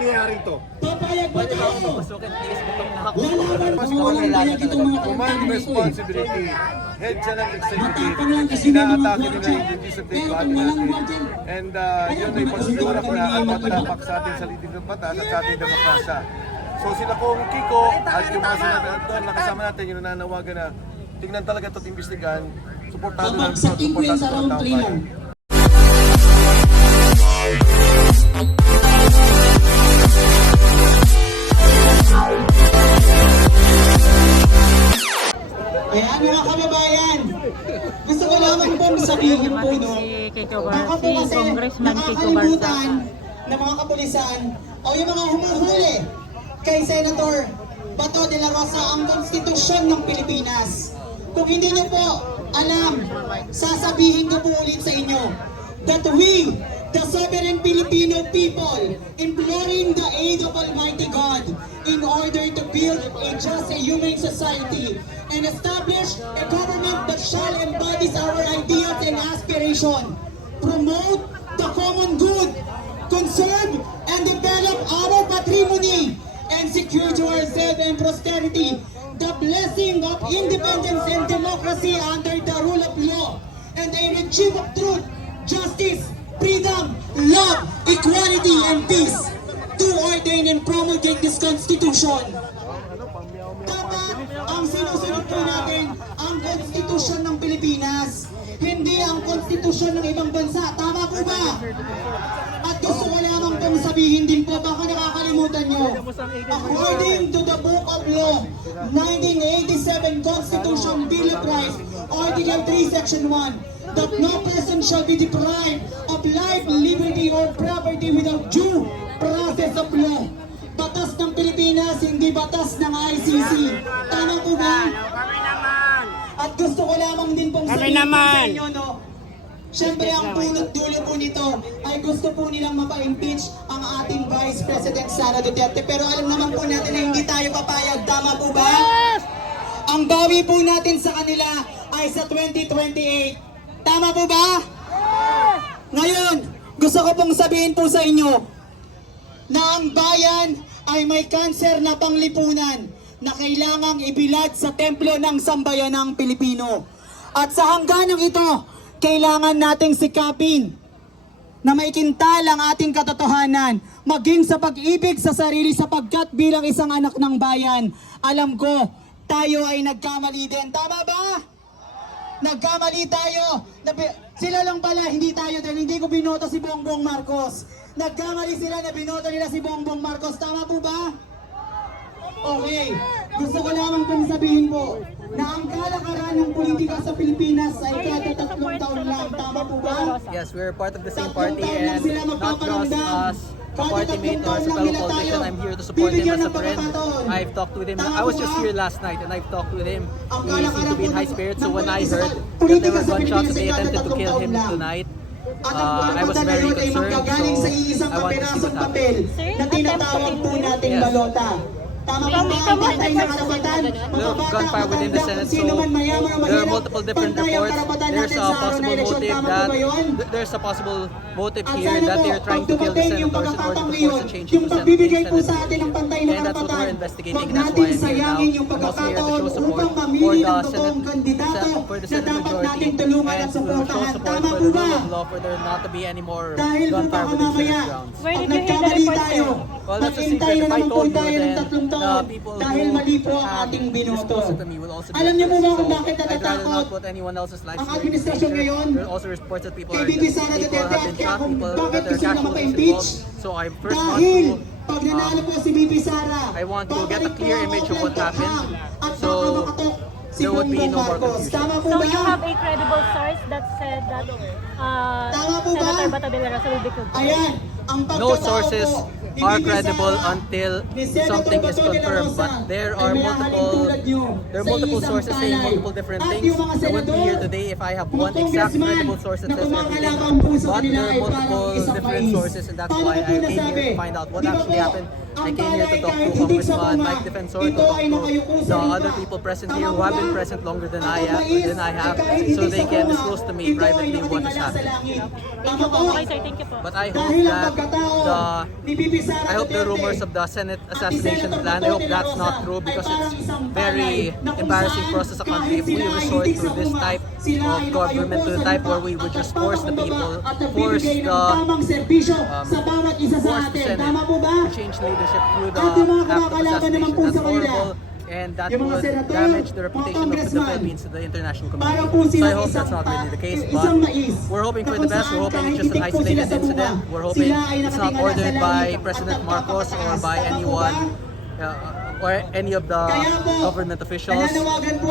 pangyayari to? Papayag ba tayo? Command responsibility. Head siya ng executive. Inaatake nila yung legislative body natin. And yun ay pagsigura ko na apat tapak sa ating salitin ng batas at sa ating demokrasya. So sila kong Kiko at yung mga senador doon nakasama natin yung nananawagan na tingnan talaga ito't imbestigahan. Suportado natin ito, suportado sa taong bayan. Ayan mga kababayan, gusto ko lamang pong sabihin po no, baka po kasi nakakalimutan ng mga kapulisan o yung mga humuhuli kay Senator Bato de la Rosa ang konstitusyon ng Pilipinas. Kung hindi niyo po alam, sasabihin ko po ulit sa inyo that we, the sovereign Filipino people, imploring the aid of Almighty God in order to build a just and humane society and establish a government that shall embody our ideas and aspiration, promote the common good, conserve and develop our patrimony, and secure to ourselves and posterity the blessing of independence and democracy under the rule of law and a regime of truth, justice, freedom, love, equality, and peace to ordain and promulgate this Constitution. Dapat ang sinusunod po natin ang Constitution ng Pilipinas, hindi ang Constitution ng ibang bansa. Tama po ba? At gusto ko lamang pong sabihin din po, baka nakakalimutan nyo, according to the Book of Law, 1987 Constitution Bill of Rights, Article 3, Section 1, that no person shall be deprived of life, liberty, or property without due process of law. Batas ng Pilipinas, hindi batas ng ICC. Tama po ba? At gusto ko lamang din pong sabihin sa inyo, no? Siyempre, ang punot dulo po nito ay gusto po nilang mapa-impeach ang ating Vice President Sara Duterte. Pero alam naman po natin na hindi tayo papayag. Tama po ba? Ang bawi po natin sa kanila ay sa 2028. Tama po ba? Ngayon, gusto ko pong sabihin po sa inyo na ang bayan ay may kanser na panglipunan na kailangang ibilad sa templo ng sambayanang Pilipino. At sa hangganang ito, kailangan nating sikapin na maikintal ang ating katotohanan, maging sa pag-ibig sa sarili sapagkat bilang isang anak ng bayan, alam ko, tayo ay nagkamali din. Tama ba? Nagkamali tayo. Sila lang pala, hindi tayo din. Hindi ko binoto si Bongbong Marcos. Nagkamali sila na binoto nila si Bongbong Marcos. Tama po ba? Okay. Gusto ko lamang pong sabihin po na ang kalakaran ng politika sa Pilipinas ay kada 3 taon lang. Tama po ba? Yes, we're part of the same party and sila not just as a party mate or as a fellow politician. I'm here to support him as a friend. I've talked with him. I was just here last night and I've talked with him. He seemed to be in high spirits. So when I heard that there were gunshots and they attempted to kill him tonight, I was very concerned. So I want to see what happens. Na tinatawag po nating balota. Tama ba ang pantay na karapatan? Gunfire within the Senate, so there are multiple different reports. There's a possible motive here that they're trying to kill the senators in order to force a change in the Senate. And that's what we're investigating. That's why I'm here now. I'm also here to show support for the Senate majority and to show support for the rule of law for there not to be any more gunfire within Senate grounds. Where did you hear the report, sir? Well, that's a secret. If I told you, then the people dahil mali po who ang have ating binoto. disclosed it to me will also be Alam niyo po ba so kung bakit I'd rather natatakot not put anyone else's life ang in administrasyon danger. ngayon There are also reports that people kay are BP Sara people Duterte have at been kaya shot, kung people bakit that are gusto na casualties mapa-impeach? involved. So I first want Dahil to pag nanalo po si BP Sara, I want to get a clear image of what happened. at So makakatok si there would be Bongbong no more Marcos. confusion. Tama po So ba? you have a credible source that said that Tama po ba? Senator Bato de la Rosa will be killed. Ayan, ang No pagkatao sources po ni are BP credible Sara, until ni Senator something is Bato de la confirmed. Rosa, But there ay are may hahalin tulad nyo multiple sa sources isang saying palay. multiple different At things. yung mga I wouldn't be here senador, today if I have mga one exact congressman credible source that na says everything. kumakalaban po sa But kanila there ay are parang multiple isang different país. sources, and that's Paano why po I came nasabi? here to find out what Di ba actually po, happened. I came here to talk to Congressman Mike Defensor, to talk to the other people present here who have been present longer than I have, so they can disclose to me privately what has happened. Thank you po. Okay, sir. Thank you po. But I hope the rumors of the Senate assassination plan, I hope that's not true, because it's very embarrassing for us as a country if we resort to this type of government, to the type where we would just force the people, force the Senate to change leadership through the act of assassination. That's horrible, and that would damage the reputation of the Philippines to the international community. So I hope that's not really the case, but we're hoping for the best. We're hoping it's just an isolated incident. We're hoping it's not ordered by President Marcos or by anyone or any of the government officials.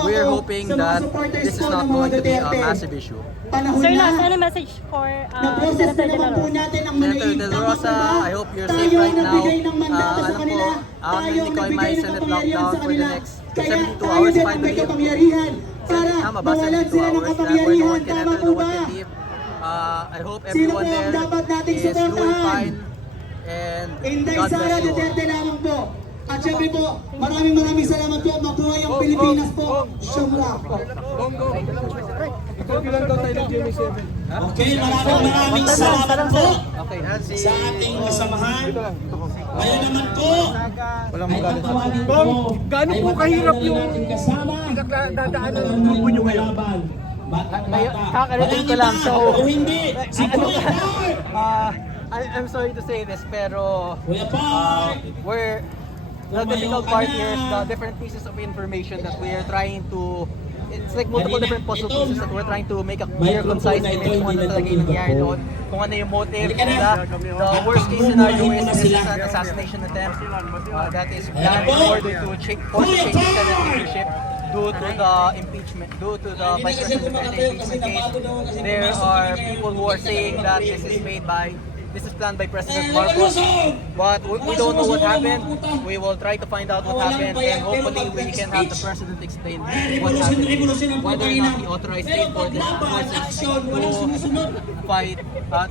We're hoping that this is not going to be a massive issue. Sir, last, ano message for Senator De La Rosa? Senator De La Rosa, I hope you're safe right now. Alam ko, hindi ko ay may Senate lockdown for the next 72 hours, I believe. Tama ba, 72 hours, where no one can enter, no one can leave. I hope everyone there is doing fine, and God bless you all. At syempre po, maraming salamat po. Mabuhay ang Pilipinas po. Syumra. Okay, maraming salamat po sa ating kasamahan. Kaya naman po, ay tatawagin po. Gaano po kahirap yung kasama? pinagdadaanan ng grupo nyo ngayon? Kakarating ko lang, so O hindi, si Kuya Park! I'm sorry to say this, pero Kuya Park! the difficult part here is the different pieces of information that we are trying to, it's like multiple different puzzle pieces that we're trying to make a clear, concise image kung ano talaga yung nangyari doon, kung ano yung motive nila. The worst case scenario is this is an assassination attempt that is planned in order to change the Senate leadership due to the impeachment, due to the Vice President impeachment case. There are people who are saying that this is planned by President Marcos, but we don't know what happened. We will try to find out what happened, and hopefully we can have the President explain what happened, whether or not he authorized state forces to fight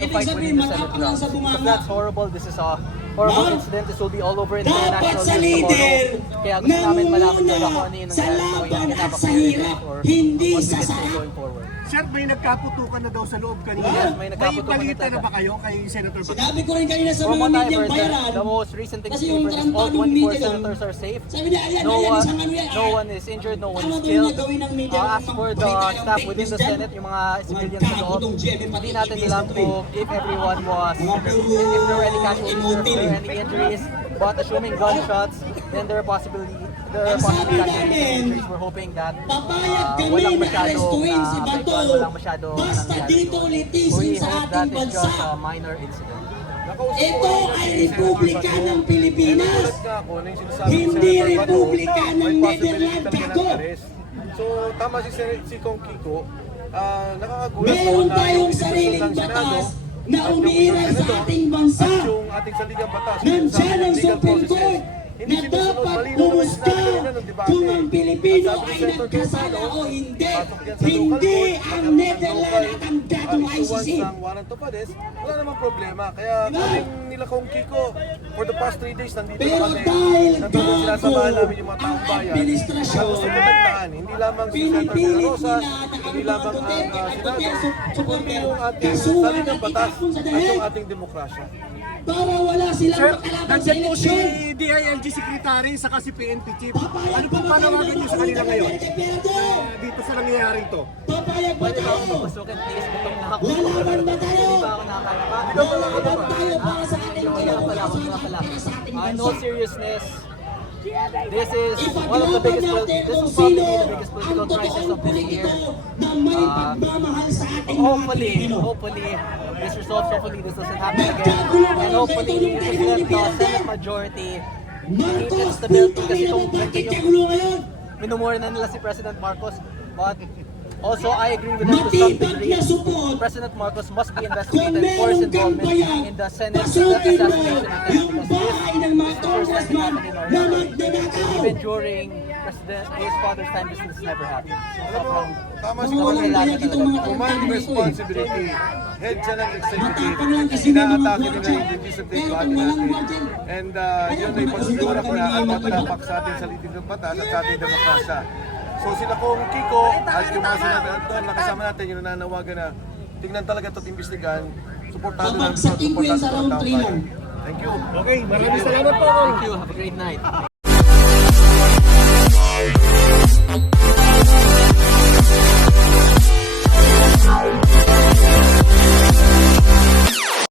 within the Senate grounds. Because that's horrible. This is a horrible incident. This will be all over international news tomorrow. Kaya gusto namin malaman nila kung ano yung nangyari, so we can have a clear image or what we can say going forward. Sir, may nagkaputukan na daw sa loob kanina. Yes, may nagkaputukan na balita na talaga. ba kayo kay Senator Bato? Sabi ko rin kanina sa From mga what I've medyang heard, bayaran, the most recent thing kasi we've yung heard is all tarantadong 24 media senators are safe. sabi niya, ayan, No isang ano yan. one is injured, no one is Ano killed. daw niya gawin ng media? As for the staff within the Senate, yung mga civilians sa loob, hindi natin alam kung if everyone was, if there were any casualties or if there were any injuries. But assuming gunshots, then there are possibly casualties and injuries. We're hoping that walang masyadong Basta dito litisin we sa hope that ating is just bansa. a minor incident. Ito ay Republika ng Pilipinas. Hindi Hindi Republika ng Netherlands, gago. So tama si Kong Kiko, nakakagulat Meron na tayong yung sariling desisyon ng Senado batas na at yung umiiral sa Senado ating bansa. at yung ating saligang batas. Nandyan ang Legal Supreme processes. Court Hindi na sinusunod. dapat Malinaw naman humusga sinabi nila nung debate. kung ang Pilipino At sabi ay ni Senator nagkasala Quezano, o hindi. pasok yan sa local Hindi court, ang pagdating ng Netherlands at ang datong local, ICC. issuance ng warrant of arrest, wala namang problema. Kaya kaming nila Kong Kiko, for the past 3 days, nandito Pero na kami. dahil Nandito sila sa gago namin yung mga taong ang bayan. administrasyon, Tapos sumunagtaan, hindi lamang si Senator De La pinipilit Rosa, nila na hindi ang lamang mga ang Duterte at Senado, kundi supporter yung ating kasuhan saligang at batas itapon sa at dahil yung ating demokrasya. para wala silang Sir, makalaban sa nandyan po si eleksyon. DILG Secretary saka si PNP Chief. Papayag Ano ba pong panawagan niyo sa kanila ngayon? Emperador! Dito sa nangyayari ito. Papayag ba Pwede ba tayo? akong pasukin, please? Gutom na ako. Lalaban ba tayo? Hindi ba ako nakakalaban? Lalaban tayo para sa ating kinabukasan Wala pala. para sa ating In bansa. all seriousness, this is one of the Ipaglaban biggest, natin this kung will probably sino be the biggest ang political crisis totoong of this politiko year. na may pagmamahal sa ating mga Hopefully, Pilipino. this resolves, hopefully this doesn't happen again. And hopefully, if the Senate majority Marcos, the bill puta kasi nila kung mo, bakit yung kagulo ngayon? minumura na nila si President Marcos. But also, I agree with them to some Matibag degree. na support. President Marcos must be Kung investigated for meron his kang involvement bayag, in the Senate pasukin mo assassination attempt yung because bahay ng mga this is the first time congressman it happened in our na history. nagnanakaw. even during his father's time, this never happened. Alam mo, tama Kung siguro walang kaya itong mga command kapatid responsibility. Head siya ng executive. Matapang lang kasi may mga Inaatake nila guardian. yung legislative Kaya body kung walang natin. guardian, And yun ay pagsigura ko na at tapak sa ating salitin ng batas at sa ating demokrasya. So sila kong Kiko at yung mga senador na kasama natin yung nananawagan na tingnan talaga ito't imbestigahan. Suportado namin ito, Babagsakin ko yan suportado sa ito ang round tao 3 lang. bayan. Thank you. Okay, maraming salamat po. Thank you. Have a great night.